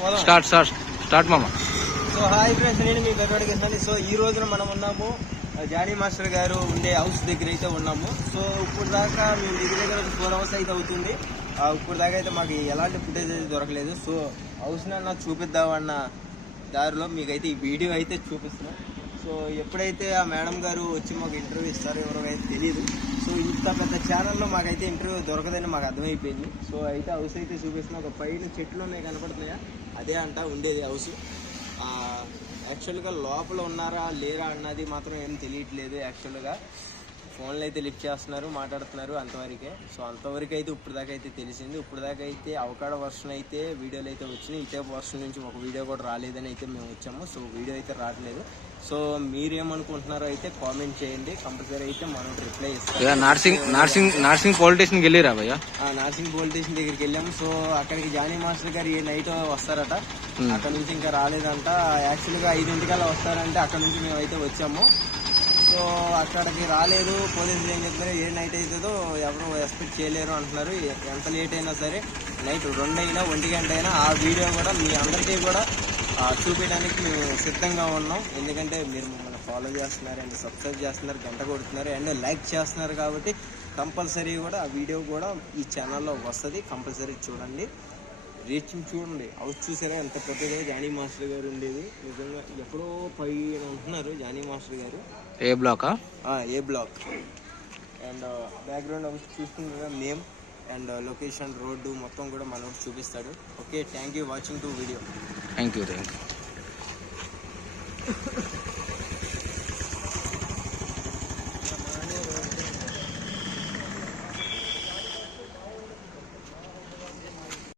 Start start start మామ. So hi friends నేను మీ బెరవాడి కృష్ణని సో ఈ రోజున మనం ఉన్నాము జానీ మాస్టర్ గారు ఉండే హౌస్ దగ్గర అయితే ఉన్నాము. సో ఇప్పుడు దాకా మేము దగ్గర దగ్గర ఫోర్ అవర్స్ అయితే అవుతుంది. ఇప్పుడు దాకా అయితే మాకు ఎలాంటి ఫుటేజ్ అయితే దొరకలేదు. సో హౌస్ నా చూపిద్దామన్న దారిలో మీకైతే ఈ వీడియో అయితే చూపిస్తున్నాం. సో ఎప్పుడైతే ఆ మేడం గారు వచ్చి మాకు ఇంటర్వ్యూ ఇస్తారో ఎవరో అయితే తెలియదు సో ఇంత పెద్ద ఛానల్లో మాకైతే ఇంటర్వ్యూ దొరకదని మాకు అర్థమైపోయింది. సో అయితే హౌస్ అయితే చూపిస్తున్న ఒక పైన చెట్లు ఉన్నాయి కనపడుతున్నాయా? అదే అంట ఉండేది హౌస్. యాక్చువల్గా లోపల ఉన్నారా లేరా అన్నది మాత్రం ఏం తెలియట్లేదు యాక్చువల్గా ఫోన్లు అయితే లిఫ్ట్ చేస్తున్నారు మాట్లాడుతున్నారు అంతవరకే. సో అంతవరకు అయితే ఇప్పుడు దాకా అయితే తెలిసింది. ఇప్పుడు దాకా అయితే అవకాడ వర్షన్ అయితే వీడియోలు అయితే వచ్చినాయి. ఇటే వర్షన్ నుంచి ఒక వీడియో కూడా రాలేదని అయితే మేము వచ్చాము. సో వీడియో అయితే రావట్లేదు. సో మీరేమనుకుంటున్నారో అయితే కామెంట్ చేయండి. కంపల్సరీ అయితే మనం రిప్లై ఇస్తాం. నార్సింగ్ నార్సింగ్ నార్సింగ్ పోలీస్ స్టేషన్కి వెళ్ళిరా భయ్యా? ఆ నార్సింగ్ పోలీస్ స్టేషన్ దగ్గరికి వెళ్ళాము సో అక్కడికి జానీ మాస్టర్ గారు ఈ నైట్ వస్తారట. అక్కడ నుంచి ఇంకా రాలేదంట. యాక్చువల్గా ఐదింటికల్లా వస్తారంటే అక్కడ నుంచి మేము అయితే వచ్చాము. సో అక్కడికి రాలేదు. పోలీసులు ఏం చెప్తారు ఏ నైట్ అవుతుందో ఎవరు ఎక్స్పెక్ట్ చేయలేరు అంటున్నారు. ఎంత లేట్ అయినా సరే నైట్ రెండు అయినా ఒంటి గంట అయినా ఆ వీడియో కూడా మీ అందరికీ కూడా చూపించడానికి మేము సిద్ధంగా ఉన్నాం. ఎందుకంటే మీరు మమ్మల్ని ఫాలో చేస్తున్నారు అండ్ సబ్స్క్రైబ్ చేస్తున్నారు గంట కొడుతున్నారు అండ్ లైక్ చేస్తున్నారు కాబట్టి కంపల్సరీ కూడా ఆ వీడియో కూడా ఈ ఛానల్లో వస్తుంది. కంపల్సరీ చూడండి. రీచింగ్ చూడండి. హౌస్ చూసారా? ఎంత పెద్దగా జానీ మాస్టర్ గారు ఉండేది. నిజంగా ఎప్పుడో పైన ఉంటున్నారు జానీ మాస్టర్ గారు. A బ్లాకా? A block. And background house చూసుకుంటున్నా నేమ్ అండ్ లొకేషన్ రోడ్డు మొత్తం కూడా మనం చూపిస్తాడు. Okay thank you watching to video thank you thank you